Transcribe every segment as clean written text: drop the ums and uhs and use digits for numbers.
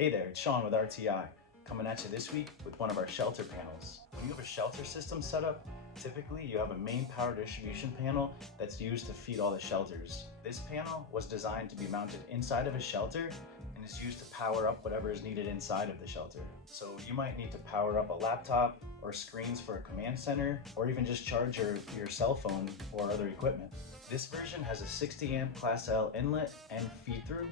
Hey there, it's Sean with RTI, coming at you this week with one of our shelter panels. When you have a shelter system set up, typically you have a main power distribution panel that's used to feed all the shelters. This panel was designed to be mounted inside of a shelter and is used to power up whatever is needed inside of the shelter. So you might need to power up a laptop or screens for a command center, or even just charge your cell phone or other equipment. This version has a 60 amp Class L inlet and feed through,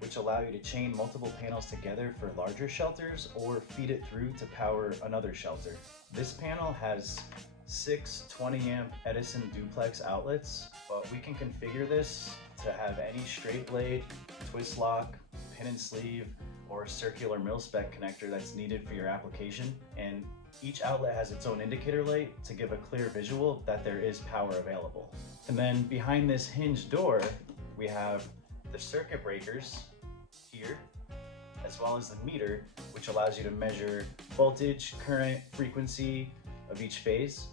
which allow you to chain multiple panels together for larger shelters or feed it through to power another shelter. This panel has 6 20 amp Edison duplex outlets, but we can configure this to have any straight blade, twist lock, pin and sleeve, or circular mil-spec connector that's needed for your application. And each outlet has its own indicator light to give a clear visual that there is power available. And then behind this hinge door, we have the circuit breakers here, as well as the meter, which allows you to measure voltage, current, frequency of each phase.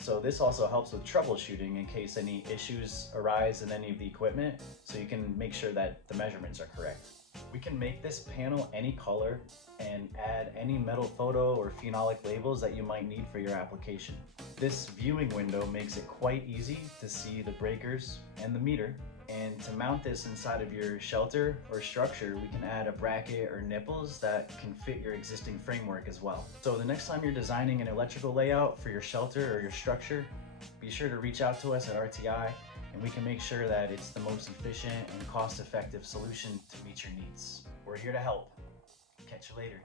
So this also helps with troubleshooting in case any issues arise in any of the equipment, so you can make sure that the measurements are correct. We can make this panel any color and add any metal photo or phenolic labels that you might need for your application. This viewing window makes it quite easy to see the breakers and the meter. And to mount this inside of your shelter or structure, we can add a bracket or nipples that can fit your existing framework as well. So the next time you're designing an electrical layout for your shelter or your structure, be sure to reach out to us at RTI, and we can make sure that it's the most efficient and cost-effective solution to meet your needs. We're here to help. Catch you later.